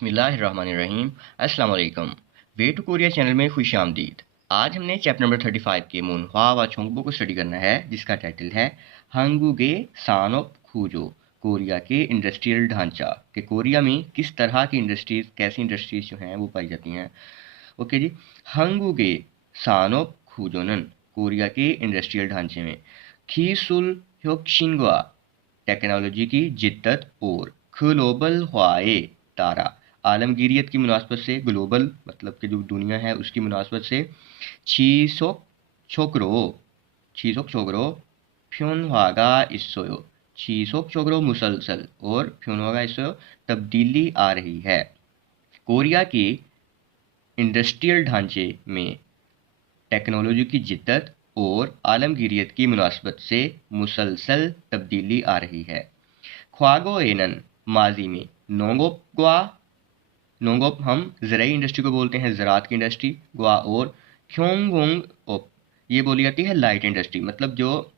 बिस्मिल्लाहिर्रहमानिर्रहीम। अस्सलाम वालेकुम। वे टू कोरिया चैनल में खुश आमदीद। आज हमने चैप्टर नंबर 35 के मुनहवा व छोंगबो को स्टडी करना है, जिसका टाइटल है हंगुगे सानोप खूजो, कोरिया के इंडस्ट्रियल ढांचा। कि कोरिया में किस तरह की इंडस्ट्रीज, कैसी इंडस्ट्रीज जो हैं वो पाई जाती हैं। ओके जी। हंगुगे सानोप खूजोनन, कोरिया के इंडस्ट्रियल ढांचे में खीसुल ह्योक्शिंगवा, टेक्नोलॉजी की जिद्दत, और ग्लोबल ह्वाए तारा, आलमगीरियत की मुनासबत से, ग्लोबल मतलब कि जो दुनिया है उसकी मुनासबत से, छीसोक छोकरो छीसोक छोकरो फ्योनवागा इस्सोयो, छीसोक छोकरो मुसलसल और फ्योनवागा इस्सोयो, तब्दीली आ रही है। कोरिया के इंडस्ट्रियल ढांचे में टेक्नोलॉजी की जिद्दत और आलमगीरियत की मुनासबत से मुसलसल तब्दीली आ रही है। ख्वागो एनन, माजी में नोंगोपग्वा, नोंगोप हम ज़राई इंडस्ट्री को बोलते हैं, ज़रात की इंडस्ट्री, ग्वा और ख्योंगोंग ओप, ये बोली जाती है लाइट इंडस्ट्री, मतलब जो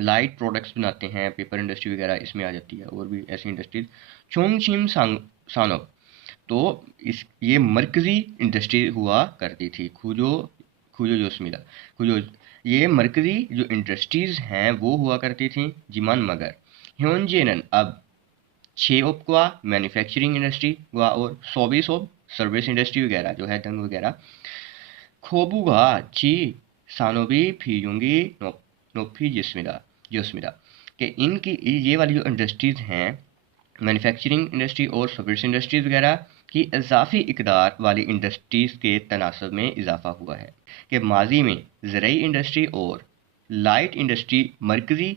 लाइट प्रोडक्ट्स बनाते हैं, पेपर इंडस्ट्री वगैरह इसमें आ जाती है, और भी ऐसी इंडस्ट्रीज। चोंगशिम सानोप, तो इस ये मरकज़ी इंडस्ट्री हुआ करती थी। खुजो खुजो जोस्मिला खुजो, ये मरकज़ी जो इंडस्ट्रीज़ हैं वो हुआ करती थी जिमान मगर। ह्योनजेनन, अब छेओपक्वा मैन्युफैक्चरिंग इंडस्ट्री, ग्वा और सोबिसोब सर्विस इंडस्ट्री वगैरह जो है, दंग वगैरह। खोबुगा ची सानोबी फीयुंगी नोफी जिस्मिला जोस्मिला, कि इनकी ये वाली जो इंडस्ट्रीज़ हैं, मैन्युफैक्चरिंग इंडस्ट्री और सर्विस इंडस्ट्रीज़ वगैरह की इजाफी इकदार वाली इंडस्ट्रीज़ के तनासब में इजाफा हुआ है। कि माजी में ज़राई इंडस्ट्री और लाइट इंडस्ट्री मरकज़ी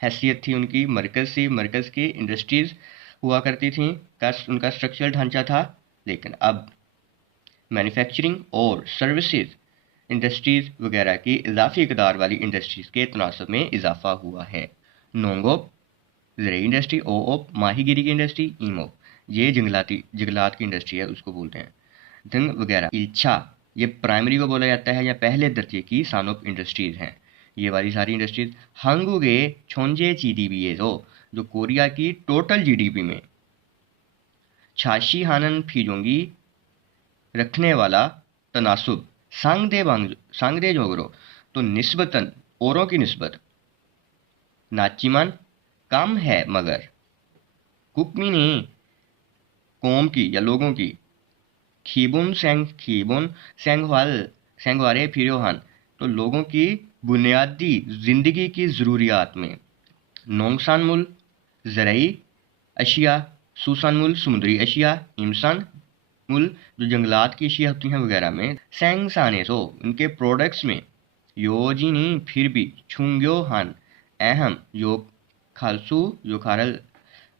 हैसियत थी उनकी, मरकज़ से मरकज़ की इंडस्ट्रीज़ हुआ करती थी, का उनका स्ट्रक्चरल ढांचा था। लेकिन अब मैन्युफैक्चरिंग और सर्विसेज इंडस्ट्रीज़ वगैरह की इजाफी इकदार वाली इंडस्ट्रीज़ के तनासब में इजाफा हुआ है। नोंगोप ज़राई इंडस्ट्री, ओप माहीगिरी की इंडस्ट्री, ईमोप ये जंगलात की इंडस्ट्री है, उसको बोलते हैं। दंग वगैरह इल्छा, ये प्राइमरी को बोला जाता है या पहले दर्जे की सानोप इंडस्ट्रीज़ हैं, ये वाली सारी इंडस्ट्रीज। हंगुगे छोंजे जीडीपी जो कोरिया की टोटल जीडीपी में छाशी हानन फीजोंगी रखने वाला तनासुब, सांगदे जोगरो, तो निस्बतन औरों की निस्बत, नाचिमान कम है मगर, कुकमिनी कौम की या लोगों की, खीबुन सेंगवारे फिरोहान, तो लोगों की बुनियादी ज़िंदगी की ज़रूरियात में। नोंगसानमुल ज़राई अशिया, सूसानमुल समुद्री अशिया, इमसान मुल जो जंगलात की अशिया होती हैं वगैरह में। सेंगसानेसो उनके प्रोडक्ट्स में। योजिनी फिर भी, छुंग्यो हान अहम, यो खालसू जो खारल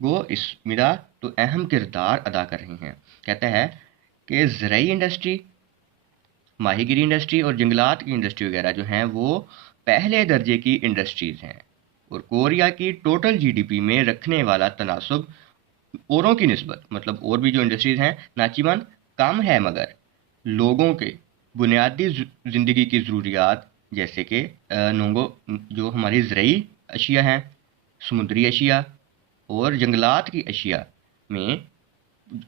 गो इसमिदा, तो अहम किरदार अदा कर रही हैं। कहता है कि ज़राई इंडस्ट्री, माहीगिरी इंडस्ट्री और जंगलात की इंडस्ट्री वगैरह जो हैं वो पहले दर्जे की इंडस्ट्रीज़ हैं, और कोरिया की टोटल जीडीपी में रखने वाला तनासुब औरों की निस्बत, मतलब और भी जो इंडस्ट्रीज़ हैं नाचिबान कम है मगर, लोगों के बुनियादी ज़िंदगी की ज़रूरियात, जैसे कि नोंगो जो हमारी ज़राई अशिया हैं, समुद्री अशिया और जंगलात की अशिया में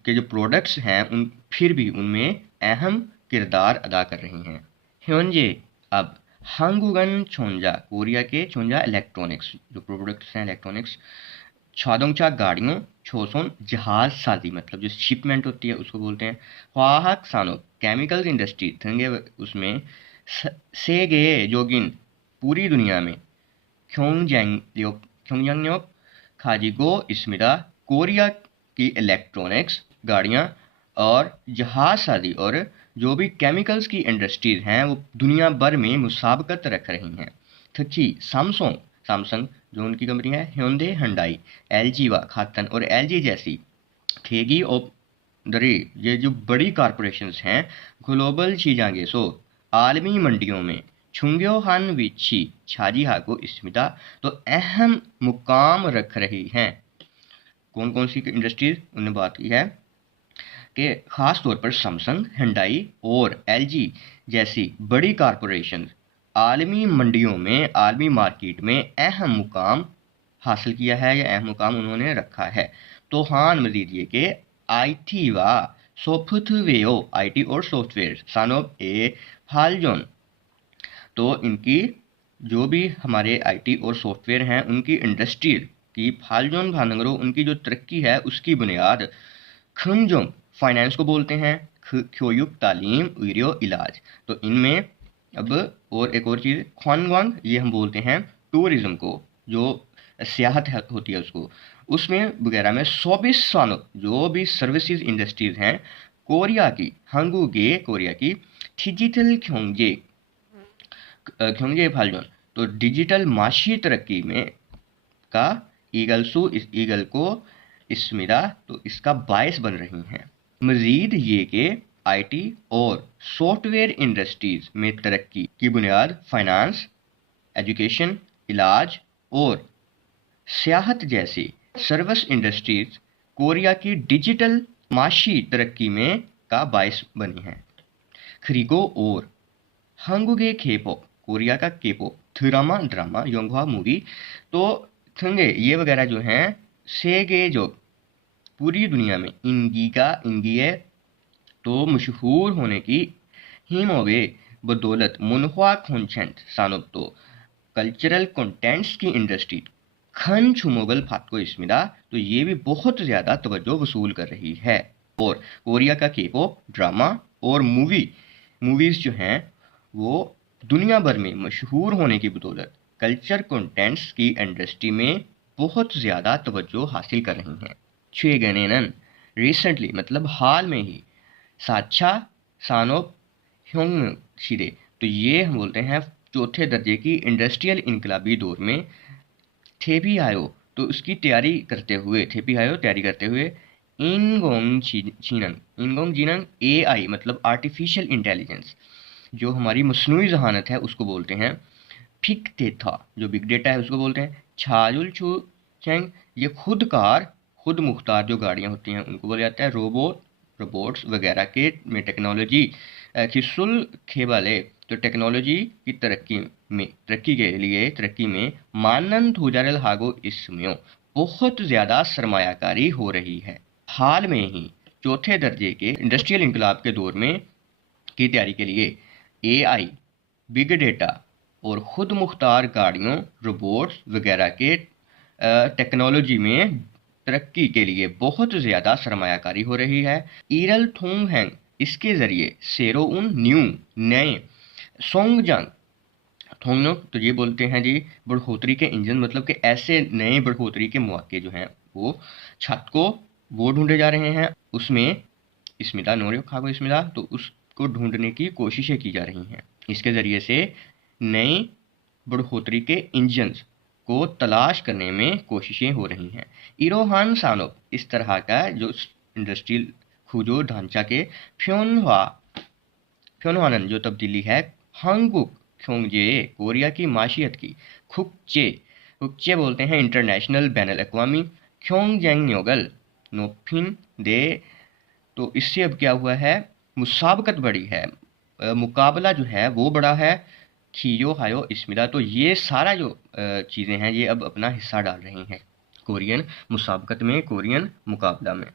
के जो प्रोडक्ट्स हैं उन फिर भी उनमें अहम किरदार अदा कर रही हैं। ह्योंजे, अब हंगुगन छोंजा, कोरिया के छोंजा इलेक्ट्रॉनिक्स जो प्रोडक्ट्स हैं इलेक्ट्रॉनिक्स, छादोंगचा गाड़ियों, छोसोन जहाज साजी, मतलब जो शिपमेंट होती है उसको बोलते हैं। वाहक सानो केमिकल इंडस्ट्री थंगे उसमें, सेगे जोगिन पूरी दुनिया में, ख्योंगयांगन्योप खाजिगो इसमिदा, कोरिया की इलेक्ट्रॉनिक्स, गाड़ियाँ और जहाज साजी और जो भी केमिकल्स की इंडस्ट्रीज हैं वो दुनिया भर में मुसाबकत रख रही हैं। थची सैमसंग जो उनकी कंपनी है, ह्योंडे हंडाई, एलजी व खातन और एलजी जैसी ठेगी और दरी, ये जो बड़ी कॉरपोरेशंस हैं ग्लोबल चीजांगे सो आलमी मंडियों में छुंग्यो हान विची छाजी हाको स्मिता, तो अहम मुकाम रख रही हैं। कौन कौन सी इंडस्ट्रीज उन्होंने बात की है कि ख़ास तौर पर सैमसंग, हिंडाई और एलजी जैसी बड़ी कॉरपोरेशन आलमी मंडियों में, आलमी मार्केट में अहम मुकाम हासिल किया है या अहम मुकाम उन्होंने रखा है। तो हान मजीद ये कि IT와 소프트웨어, IT और सॉफ्टवेयर 산업 의 발전। तो इनकी जो भी हमारे आईटी और सॉफ्टवेयर हैं उनकी इंडस्ट्री की फालजोन भानगरो, उनकी जो तरक्की है उसकी बुनियाद खंजोंग फाइनेंस को बोलते हैं, ख्योयुक तालीम, वीडियो इलाज। तो इनमें अब और एक और चीज़ ख्वानग्वांग, ये हम बोलते हैं टूरिज्म को, जो सियाहत होती है उसको, उसमें वगैरह में 24 सालों जो भी सर्विसेज इंडस्ट्रीज हैं कोरिया की, हंगूगे कोरिया की, डिजिटल ख्योंगे ख्योंगे फालजोन, तो डिजिटल माशी तरक्की में का ईगलसू, इस ईगल को इसमिरा, तो इसका बायस बन रही हैं। मजीद ये कि आईटी और सॉफ्टवेयर इंडस्ट्रीज में तरक्की की बुनियाद फाइनेंस, एजुकेशन, इलाज और सियाहत जैसी सर्विस इंडस्ट्रीज कोरिया की डिजिटल माशी तरक्की में का बायस बनी हैं। खरीगो और 한국의 K-pop, कोरिया का K-pop, ड्रामा योंगवा मूवी, तो थंगे ये वगैरह जो हैं सेगे जो पूरी दुनिया में इंगिए तो मशहूर होने की हिमोवे बदौलत मुनहुआ कंटेंट सानब, तो कल्चरल कंटेंट्स की इंडस्ट्री खन छुमोगल फातको इसमिदा, तो ये भी बहुत ज़्यादा तवज्जो वसूल कर रही है। और कोरिया का K-pop, ड्रामा और मूवीज़ जो हैं वो दुनिया भर में मशहूर होने की बदौलत कल्चर कंटेंट्स की इंडस्ट्री में बहुत ज़्यादा तवज्जो हासिल कर रही हैं। छेगनेनन रिसेंटली, मतलब हाल में ही, साच्छा सानोप ह्योंग शिदे, तो ये हम बोलते हैं चौथे दर्जे की इंडस्ट्रियल इनकलाबी दौर में थेपी आयो, तो उसकी तैयारी करते हुए इनगोंग जीनंग AI, मतलब आर्टिफिशियल इंटेलिजेंस, जो हमारी मसनूई जहानत है उसको बोलते हैं। फिक डेटा, जो बिग डेटा है उसको बोलते हैं। छाजुल छू चैंग, ये खुद मुख्तार जो गाड़ियाँ होती हैं उनको बोला जाता है। रोबोट्स वगैरह के में टेक्नोलॉजी खिसुल खेबाले, तो टेक्नोलॉजी की तरक्की में मानंद हुजारल हागो इसमें बहुत ज़्यादा सरमायाकारी हो रही है। हाल में ही चौथे दर्जे के इंडस्ट्रियल इनकलाब के दौर में की तैयारी के लिए AI, बिग डेटा और खुद मुख्तार गाड़ियों, रोबोट्स वगैरह के टेक्नोलॉजी में तरक्की के लिए बहुत ज़्यादा सरमायाकारी हो रही है। ईरल थोंग हैंग, इसके ज़रिए सेरोउन नए सोंगजंग थोंगनो, तो ये बोलते हैं जी बढ़ोतरी के इंजन, मतलब कि ऐसे नए बढ़ोतरी के मौके जो हैं वो छत को वो ढूंढे जा रहे हैं, उसमें इसमिला नोरियो खागो इसमिला, तो उसको ढूंढने की कोशिशें की जा रही हैं। इसके ज़रिए से नए बढ़ोतरी के इंजन्स को तलाश करने में कोशिशें हो रही हैं। इरोहान सानोप, इस तरह का जो इंडस्ट्रियल खुजो ढांचा के फ्योनवानन जो तब्दीली है, हांगुक ख्योंगजे, कोरिया की माशियत की, खुकचे बोलते हैं इंटरनेशनल बैनुल अक़वामी, ख्योंगजेंग न्योगल नोफिन दे, तो इससे अब क्या हुआ है, मुसाबकत बड़ी है, मुकाबला जो है वो बड़ा है। खियो हायो इसमिला, तो ये सारा जो चीज़ें हैं ये अब अपना हिस्सा डाल रही हैं कोरियन मुसाबकत में, कोरियन मुकाबला में।